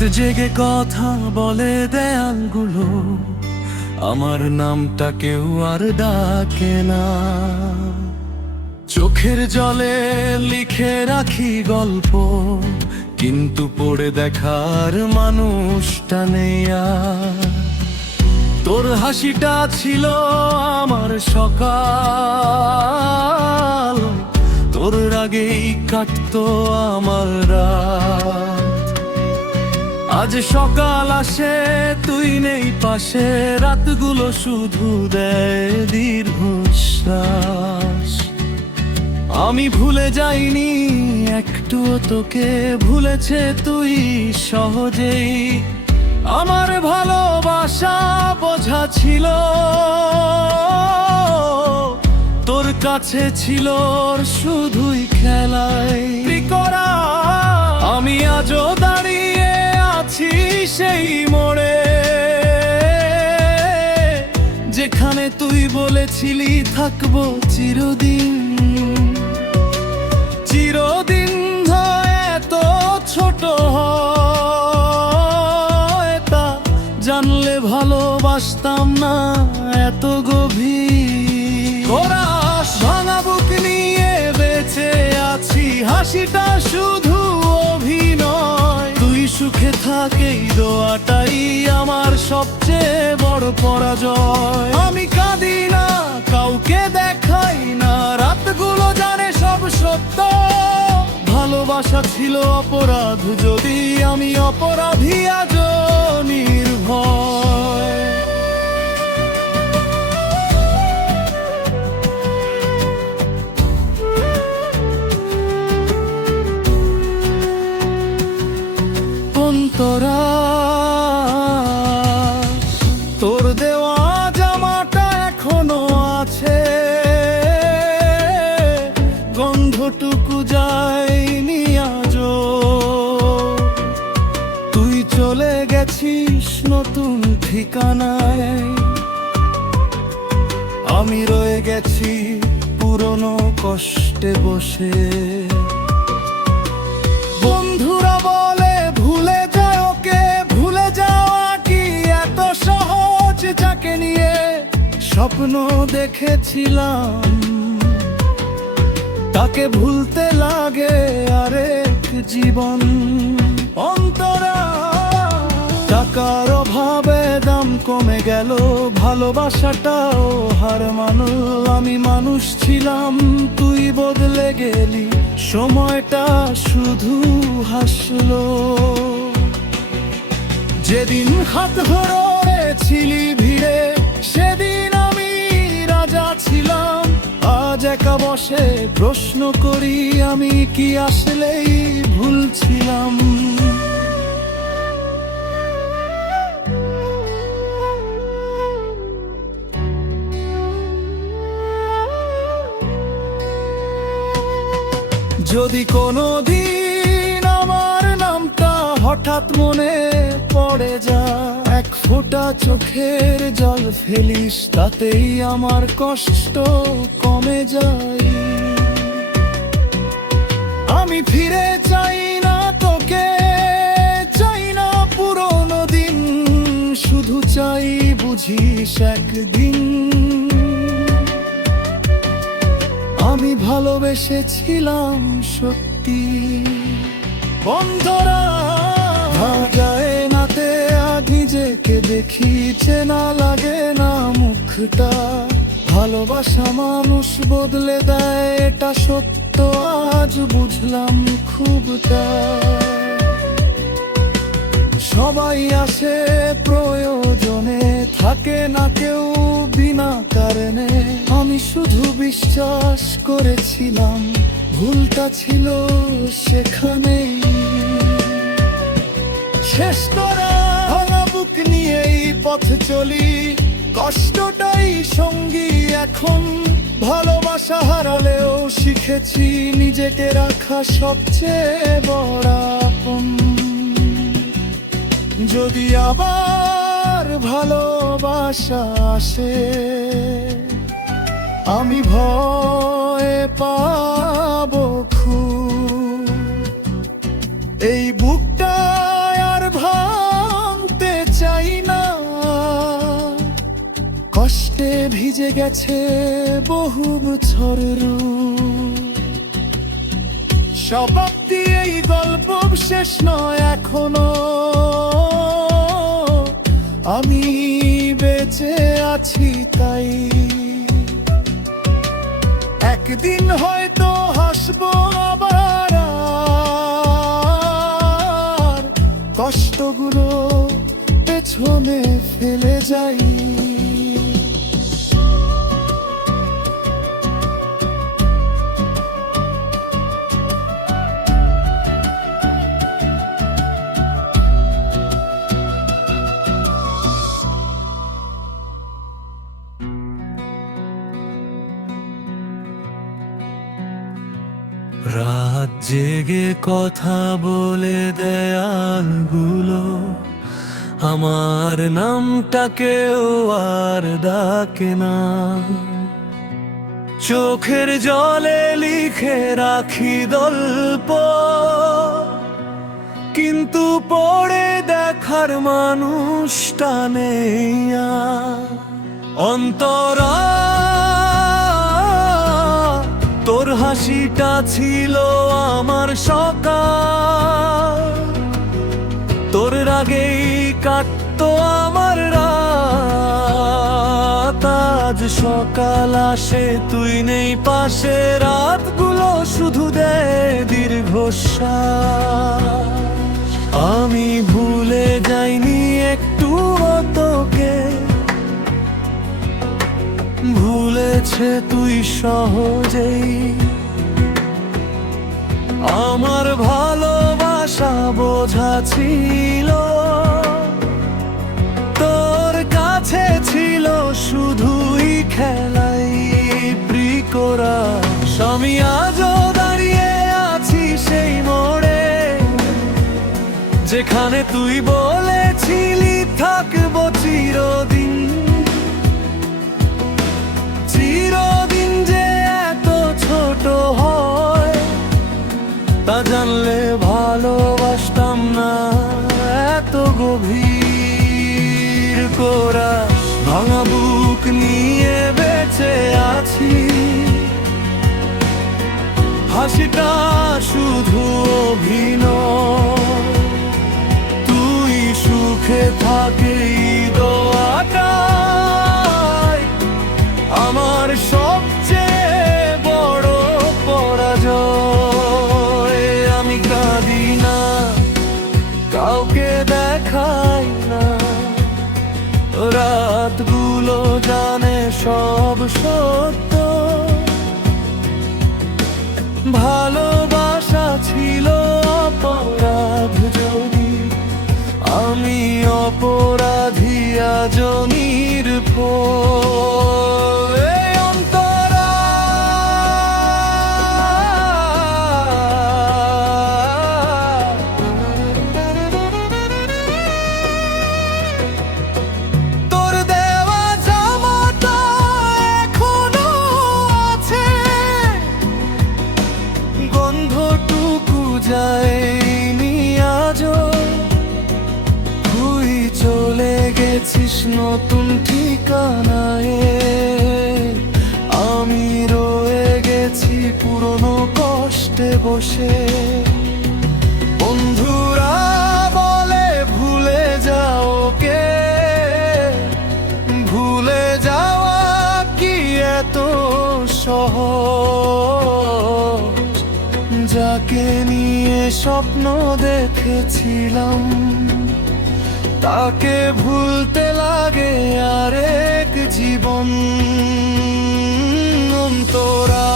রাত জেগে কথা বলে দেয়ালগুলো, আমার নামটা কেউ আর ডাকে না। চোখের জলে লিখে রাখি গল্প, কিন্তু পড়ে দেখার মানুষটা নেই আর। তোর হাসিটা ছিল আমার সকাল, তোর রাগেই কাটতো আমার রাত। আজ সকাল আসে তুই নেই পাশে, রাতগুলো শুধু দেয় দীর্ঘশ্বাস। আমি ভুলে যাইনি একটুও তোকে, ভুলেছে তুই সহজেই। আমার ভালোবাসা বোঝা ছিল, তোর কাছে ছিল শুধুই খেলাই করা। আমি আজও দাঁড়িয়ে আছি সেই মোড়ে, যেখানে তুই বলেছিলি থাকবো চিরদিন। চিরদিন এত ছোট হয় তা জানলে ভালোবাসতাম না এত গভীর। কোরাস ভাঙা বুক নিয়ে বেঁচে আছি, হাসিটা শুধু অভিনয়। তুই সুখে থাকেই দোয়াটাই আমার সবচেয়ে বড় পরাজয়। আমি কাঁদি না, কাউকে দেখাই না, রাতগুলো জানে সব সত্য। ভালোবাসা ছিল অপরাধ, যদি আমি অপরাধী আজও নির্ভয়। অন্তরা তোর দেওয়া জামাটা এখনো আছে, গন্ধটুকু যায়নি আজও। তুই চলে গেছিস নতুন ঠিকানায়, আমি রয়ে গেছি পুরনো কষ্টে বসে। বন্ধুরা বলে ভুলে যায় ওকে, ভুলে যাওয়া কি এত সহজ? যাকে নিয়ে স্বপ্ন দেখেছিলাম, তাকে ভুলতে লাগে আরেক জীবন। অন্তরা টাকার অভাবে দাম কমে গেল, ভালোবাসাটাও হার মানল। আমি মানুষ ছিলাম, তুই বদলে গেলি, সময়টা শুধু হাসলো। যেদিন হাত ধরেছিলি ভিড়ে, সেদিন আমি রাজা ছিলাম। আজ একা বসে প্রশ্ন করি, আমি কি আসলেই ভুল ছিলাম? যদি কোনোদিন আমার নামটা হঠাৎ মনে পড়ে যায়, এক ফোঁটা চোখের জল ফেলিস, তাতেই আমার কষ্ট কমে যায়। আমি ফিরে চাই না তোকে, চাই না পুরোনো দিন, শুধু চাই বুঝিস একদিন আমি ভালোবেসেছিলাম সত্যি। বন্ধুরা যায় নাতে আজ নিজেকে দেখি, চেনা লাগে না মুখটা। ভালোবাসা মানুষ বদলে দেয়, এটা সত্য আজ বুঝলাম খুবটা। সবাই আসে প্রয়োজনে, থাকে না কেউ বিনা কারণে। আমি শুধু বিশ্বাস করেছিলাম, ভুলটা ছিল সেখানে। শেষ করা ভাঙা বুক নিয়েই পথ চলি, কষ্টটাই সঙ্গী এখন। ভালোবাসা হারালেও শিখেছি নিজেকে রাখা সবচেয়ে বড় আপন। যদি আবার ভালোবাসা আসে, আমি ভয় পাবো খুব। এই বুকটা আর কষ্টে ভিজে গেছে বহু বছরের শতাব্দী, এই গল্প শেষ নয় এখনো। আমি বেঁচে আছি তাই একদিন হয়তো হাসবো আবার, আর কষ্টগুলো পেছনে ফেলে যাই। রাত জেগে কথা বলে দেয়ালগুলো আমার নামটা কেউ আর ডাকে না। চোখের জলে লিখে রাখি গল্প, কিন্তু পড়ে দেখার মানুষটা নেই আর। অন্তরা, তোর হাসিটা ছিল আমার সকাল, তোর রাগেই কাটতো আমার রাত। আজ সকাল আসে তুই নেই পাশে, রাতগুলো শুধু দেয় দীর্ঘশ্বাস। আমি ভুলে যাইনি একটু তোকে, ভুলেছে তুই সহজেই। আমার ভালোবাসা বোঝা ছিল, তোর কাছে ছিল শুধুই খেলাই প্রিকরাস। আমি আজও দাঁড়িয়ে আছি সেই মোড়ে, যেখানে তুই বলেছিলি থাকবো চিরদিন। চিরদিন যে এত ছোট হয় তা জানলে ভালোবাসতাম না এত গভীর করা। ভাঙা বুক নিয়ে বেঁচে আছি, হাসিটা শুধু অভিনয়। তুই সুখে থাকে দোয়াটাই আমার সবচেয়ে বড় পরাজয়। আমি কাঁদি না, কাউকে দেখাই না, রাতগুলো জানে সব সত্য। ভালোবাসা ছিল অপরাধ যদি, আমি অপরাধী আজ নির্ভর। অন্তরা, তোর দেওয়া জামাটা এখনো আছে, গন্ধটুকু যায়নি আজও। তুই চলে গেছিস নতুন ঠিকানায়, আমি রয়ে গেছি পুরনো কষ্টে বসে। বন্ধুরা বলে ভুলে যাও কে, ভুলে যাওয়া কি এত সহজ? যাকে নিয়ে স্বপ্ন দেখেছিলাম তাকে ভুলতে লাগে আরেক জীবন। অন্তরা,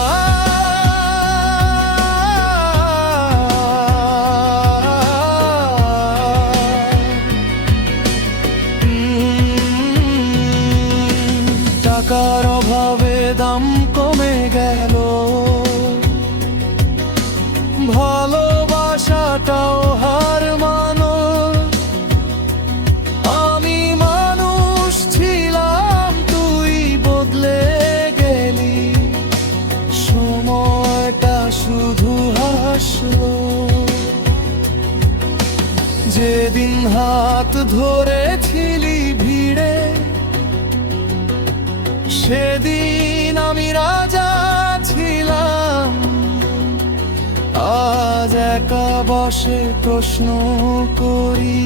টাকার অভাবে দাম কমে গেল, ভালোবাসাটাও হার মানো। আমি মানুষ ছিলাম, তুই বদলে গেলি, সময়টা শুধু হাসলো। যেদিন হাত ধরেছিলি ভিড়ে, সেদিন আমি রাজা ছিলাম, আজ একা বসে প্রশ্ন করি,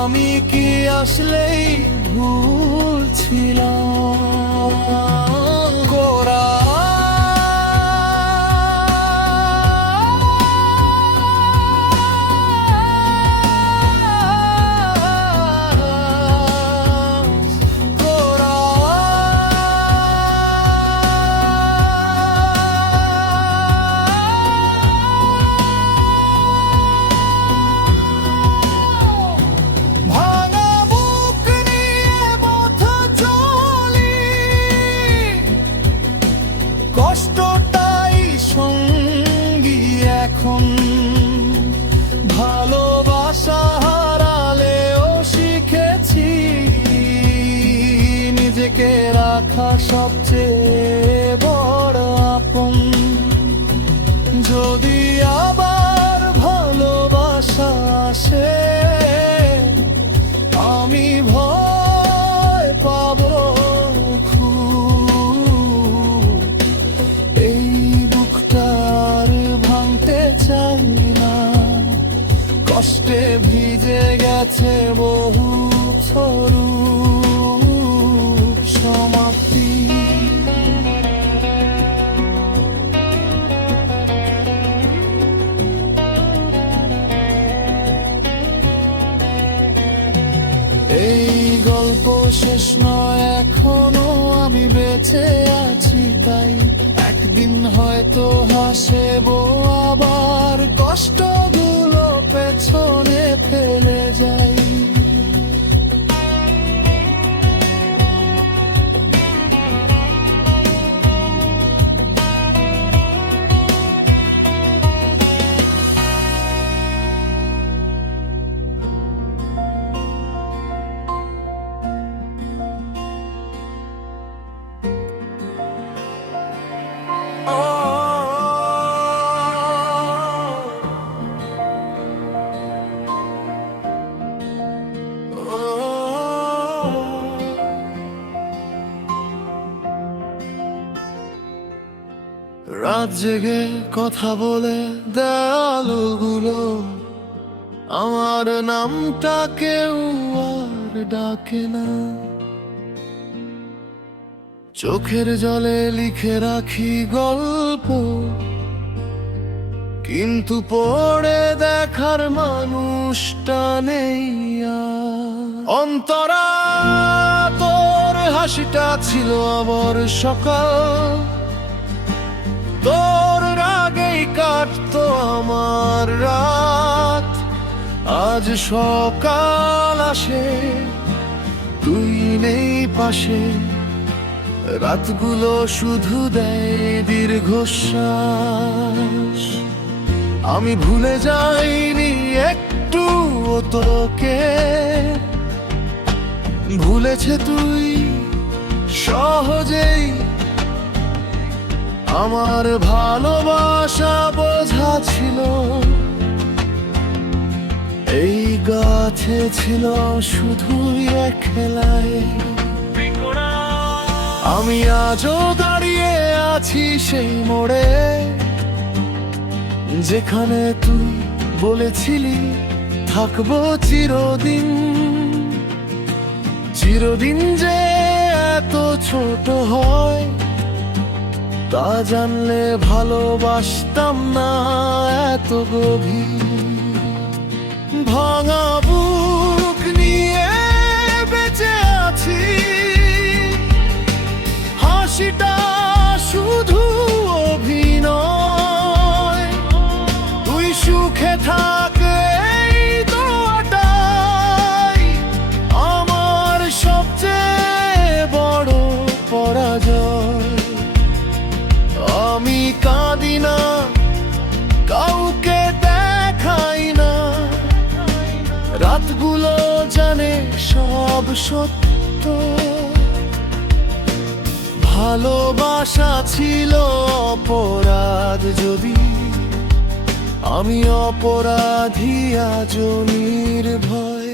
আমি কি আসলেই ভুল ছিলাম? কষ্টটাই সঙ্গী এখন, ভালোবাসা হারালেও শিখেছি নিজেকে রাখা সবচেয়ে বড় আপন। যদি আবার ভালোবাসা আসে, আমি ভয় পাবো কষ্টে ভিজে গেছে বহু সরু সমাপ্তি। এই গল্প শেষ নয়, এখনো আমি বেঁচে আছি, তাই একদিন হয়তো হাসবো, আবার কষ্টগুলো পেছনে ফেলে যাই। রাত জেগে কথা বলে দেয়ালগুলো আমার নামটা কেউ আর ডাকে না। চোখের জলে লিখে রাখি গল্প, কিন্তু পড়ে দেখার মানুষটা নেই আর। অন্তরা তোর হাসিটা ছিল আমার সকাল, তোর রাগেই কাটতো আমার রাত। আজ সকাল আসে, তুই নেই পাশে, রাতগুলো শুধু দেয় দীর্ঘশ্বাস। আমি ভুলে যাইনি একটু তোকে, ভুলেছে তুই সহজেই। আমার ভালোবাসা বোঝা ছিল, এই গাছে ছিল শুধুই এক খেলায়। আমি আজও দাঁড়িয়ে আছি সেই মোড়ে, যেখানে তুই বলেছিলি থাকবো চিরদিন। চিরদিন যে এত ছোট হয় তা জানলে ভালোবাসতাম না এত গভীর। ভাঙা বুক নিয়ে বেঁচে আছি, হাসিটা শুধু অভিনয়। তুই সুখে থাক এই দোয়াটাই আমার সবচেয়ে বড় পরাজয়। আমি কাঁদি না, কাউকে দেখাই না, রাতগুলো জানে সব সত্য। ভালোবাসা ছিল অপরাধ যদি, আমি অপরাধী আজ নির্ভয়।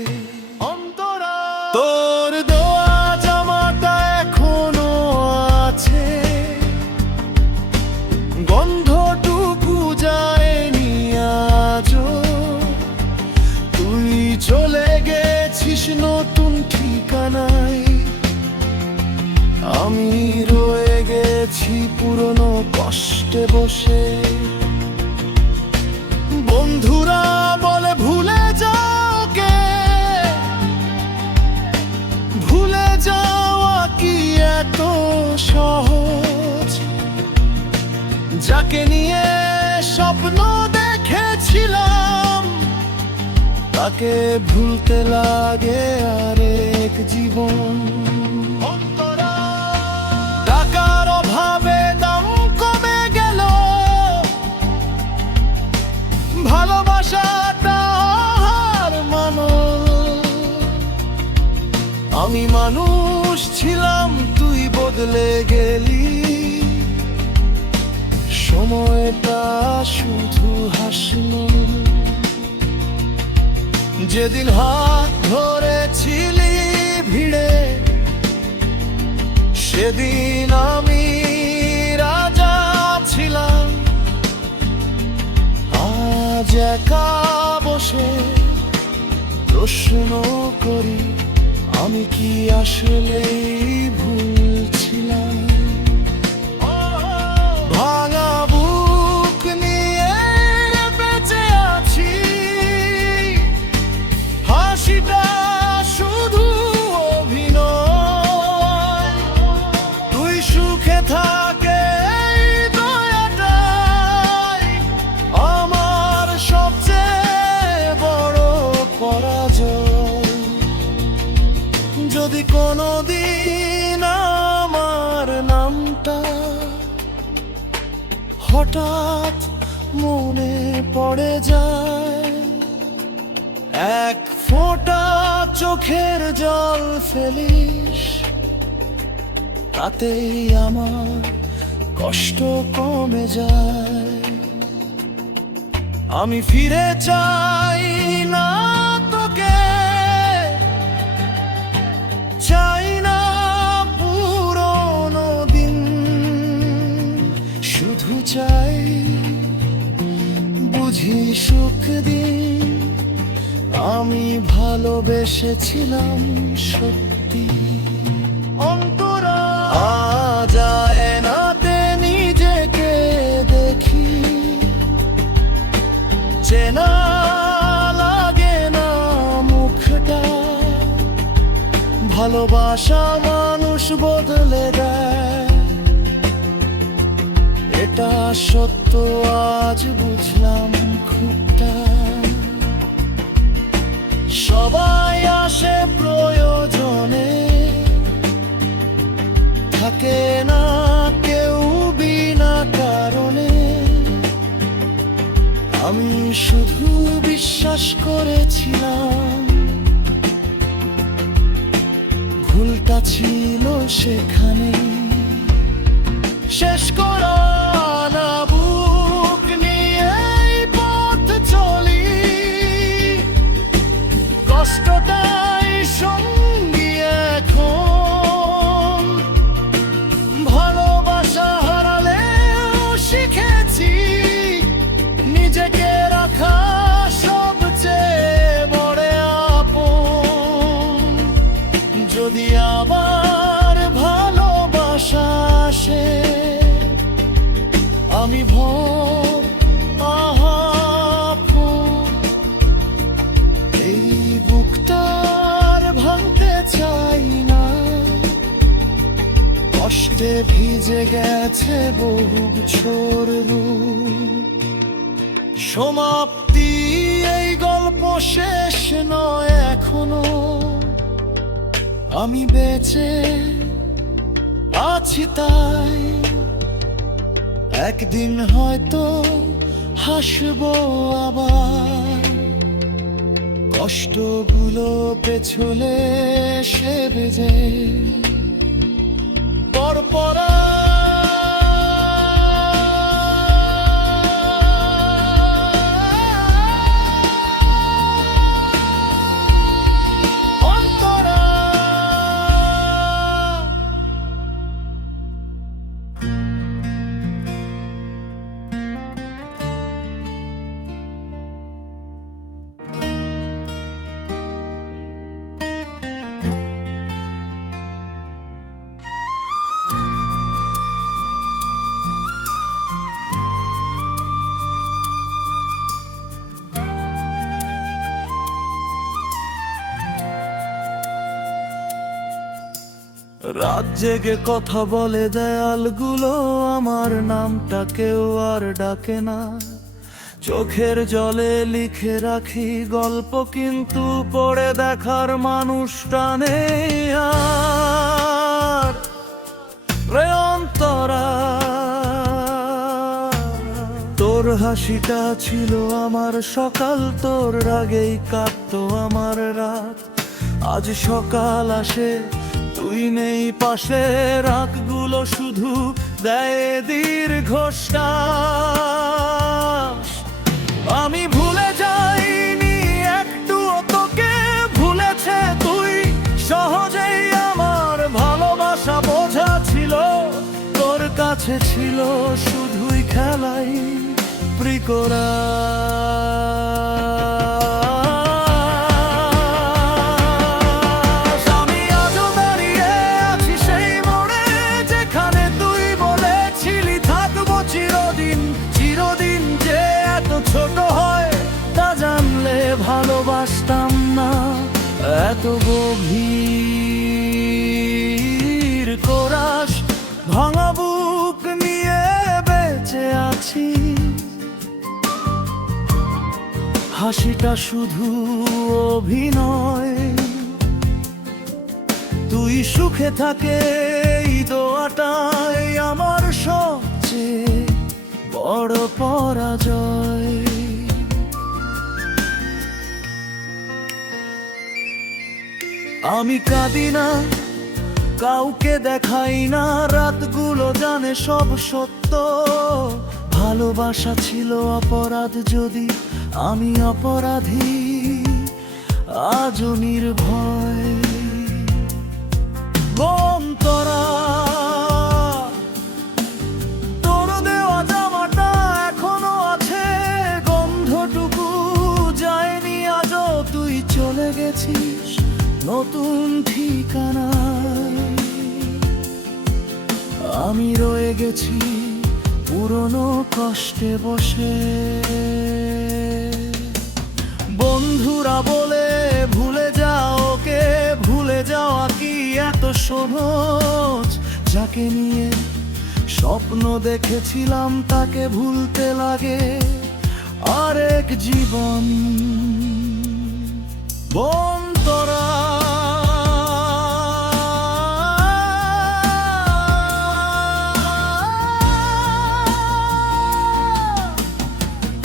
অন্তরা তোর দোয়া জামাটা বুঝি পুরনো কষ্টে বসে। বন্ধুরা বলে ভুলে যাও কে, ভুলে যাওয়া কি এত সহজ? যাকে নিয়ে স্বপ্ন দেখেছিলাম তাকে ভুলতে লাগে আরেক জীবন। টাকার অভাবে দাম কমে গেল, ভালোবাসাটা হার মানো। আমি মানুষ ছিলাম, তুই বদলে গেলি। সময়টা শুধু হাসলো। যেদিন হাত ধরেছিলি ভিড়ে, সেদিন আমি রাজা ছিলাম। আজ একা বসে প্রশ্ন করি, আমি কি আসলেই ভুল ছিলাম? ভাঙা বুক নিয়ে বেঁচে আছি, হাসিটা শুধু অভিনয়। তুই সুখে থাকে এই দয়াটাই আমার সবচেয়ে বড় পরাজয়। যদি কোনোদিন আমার নামটা হঠাৎ মনে পড়ে যায়, এক ফোঁটা চোখের জল ফেলিস, তাতেই আমার কষ্ট কমে যায়। আমি ফিরে চাই না তোকে, চাই না পুরনো দিন, শুধু চাই বুঝি সুখ দিন আমি ভালোবেসেছিলাম সত্যি। অন্তরা আজ আয়নাতে নিজেকে দেখি, চেনা লাগে না মুখটা। ভালোবাসা মানুষ বদলে দেয়, এটা সত্য আজ বুঝলাম খুবটা। সবাই আসে প্রয়োজনে, থাকে না কেউ বিনা কারণে। আমি শুধু বিশ্বাস করেছিলাম ভুলটা ছিল সেখানে। শেষ করা না বুক নিয়ে এই পথ চলি, কষ্টটাই সঙ্গী এখন। ভালোবাসা হারালেও শিখেছি নিজেকে রাখা সবচেয়ে বড় আপন। যদি আবার ভালোবাসা আসে, আমি ভোর এই বুকটার ভাঙতে চাই না। কষ্টে ভিজে গেছে বহু বছর রূপ। সমাপ্তি এই গল্প শেষ নয় এখনো, আমি বেঁচে আছি তাই। একদিন হয়তো হাসবো আবার, কষ্টগুলো পেছলে সেবে যায় পরপরা। রাত জেগে কথা বলে দেয়ালগুলো, আমার নামটা কেউ আর ডাকে না। চোখের জলে লিখে রাখি গল্প, কিন্তু পড়ে দেখার মানুষটা নেই আর। রে অন্তরা, তোর হাসিটা ছিল আমার সকাল, তোর রাগেই কাটতো আমার রাত। আজ সকাল আসে, তুই নেই পাশে, রাতগুলো শুধু দেয় দীর্ঘশ্বাস। আমি ভুলে যাইনি একটুও তোকে, ভুলেছে তুই সহজেই। আমার ভালোবাসা বোঝা ছিল, তোর কাছে ছিল শুধুই খেলাই প্রিকরা। ভালোবাসতাম না এত গভীর, কোরাস ভাঙা বুক নিয়ে বেঁচে আছি। হাসিটা শুধু অভিনয়, তুই সুখে থাকে এই দোয়াটাই আমার সবচেয়ে বড় পরাজয়। আমি কাঁদি না, কাউকে দেখাই না, রাতগুলো জানে সব সত্য। ভালোবাসা ছিল অপরাধ, যদি আমি অপরাধী আজও নির্ভয়। অন্তরা, তোর দেওয়া জামাটা এখনো আছে, গন্ধটুকু যায়নি আজও। তুই চলে গেছিস নতুন ঠিকানায়, আমি রয়ে গেছি পুরনো কষ্টে বসে। বন্ধুরা বলে ভুলে যাও ওকে, ভুলে যাওয়া কি এত সহজ? যাকে নিয়ে স্বপ্ন দেখেছিলাম তাকে ভুলতে লাগে আরেক জীবন। অন্তরা,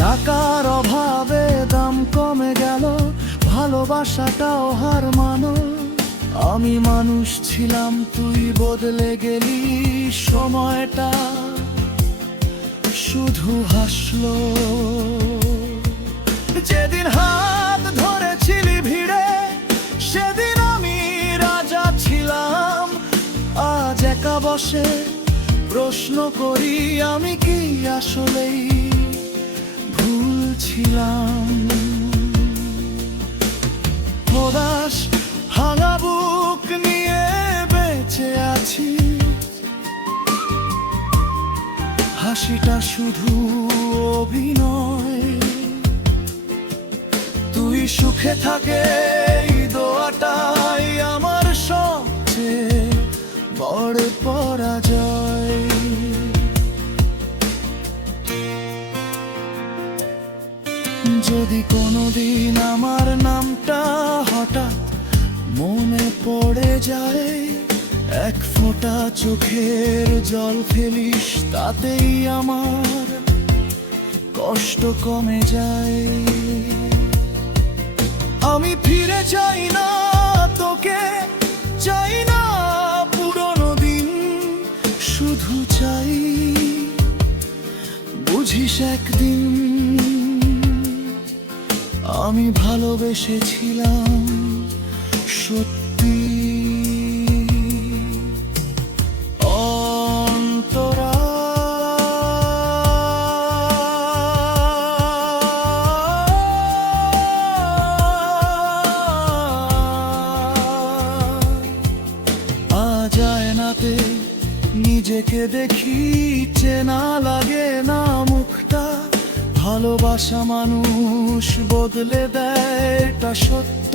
টাকার অভাবে দাম কমে গেল, ভালোবাসাটাও হার মানো। আমি মানুষ ছিলাম, তুই বদলে গেলি, সময়টা শুধু হাসলো। যেদিন হাত ধরেছিলি ভিড়ে, সেদিন আমি রাজা ছিলাম। আজ একা বসে প্রশ্ন করি, আমি কি আসলেই ভুল ছিলাম? হতাশ ভাঙা বুক নিয়ে বেঁচে আছি, হাসিটা শুধু অভিনয়। তুই সুখে থাকে এই দোয়াটাই আমার সবচেয়ে বড় পরাজয়। যদি কোনোদিন আমার নামটা হঠাৎ মনে পড়ে যায়, এক ফোঁটা চোখের জল ফেলিস, তাতেই আমার কষ্ট কমে যায়। আমি ফিরে চাই না তোকে, চাই না পুরনো দিন, শুধু চাই বুঝিস একদিন আমি ভালোবেসেছিলাম সত্যি। অন্তরা, আজ আয়নাতে নিজেকে দেখি, চেনা লাগে না মুখটা। ভালোবাসা মানুষ বদলে দেয়, এটা সত্য।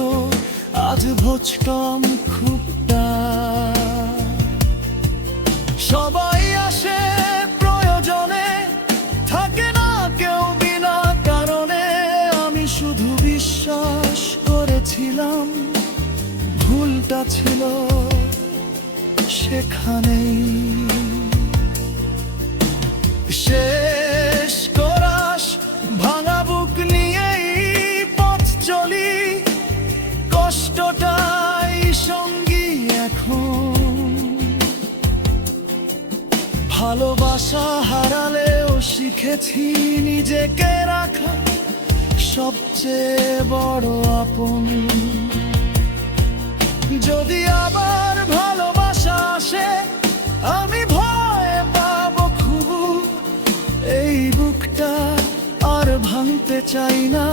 আজ ভজতাম খুবটা। সবাই আসে প্রয়োজনে, থাকে না কেউ বিনা কারণে। আমি শুধু বিশ্বাস করেছিলাম ভুলটা ছিল সেখানেই। শেষ কোরাস ভাঙা বুক নিয়েই পথ চলি, কষ্টটাই সঙ্গী এখন। ভালোবাসা হারালেও শিখেছি নিজেকে রাখা সবচেয়ে বড় আপন। যদি আবার ভালোবাসা আসে আমি ভয় পাবো খুব, এই বুকটা আর ভাঙতে চাই না,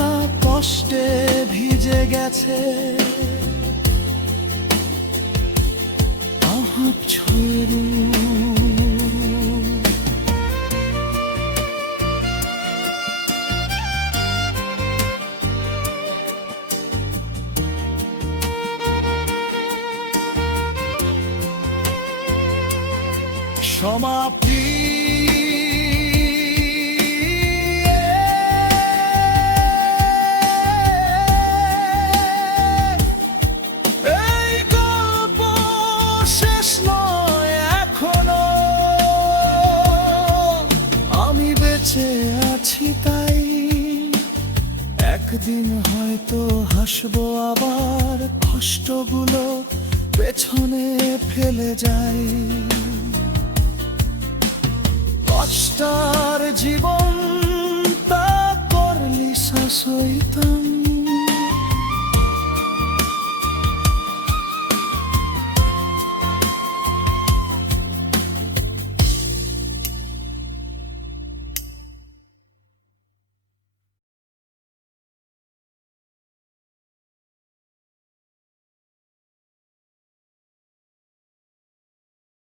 কষ্টে ভিজে গেছে আহাপ ছড়ু। সমাপ্তি এই গল্প শেষ নয় এখনো। আমি বেঁচে আছি তাই একদিন হয়তো হাসবো আবার, কষ্টগুলো পেছনে ফেলে যাই। কষ্টার জীবন তা করলি শাসইতা।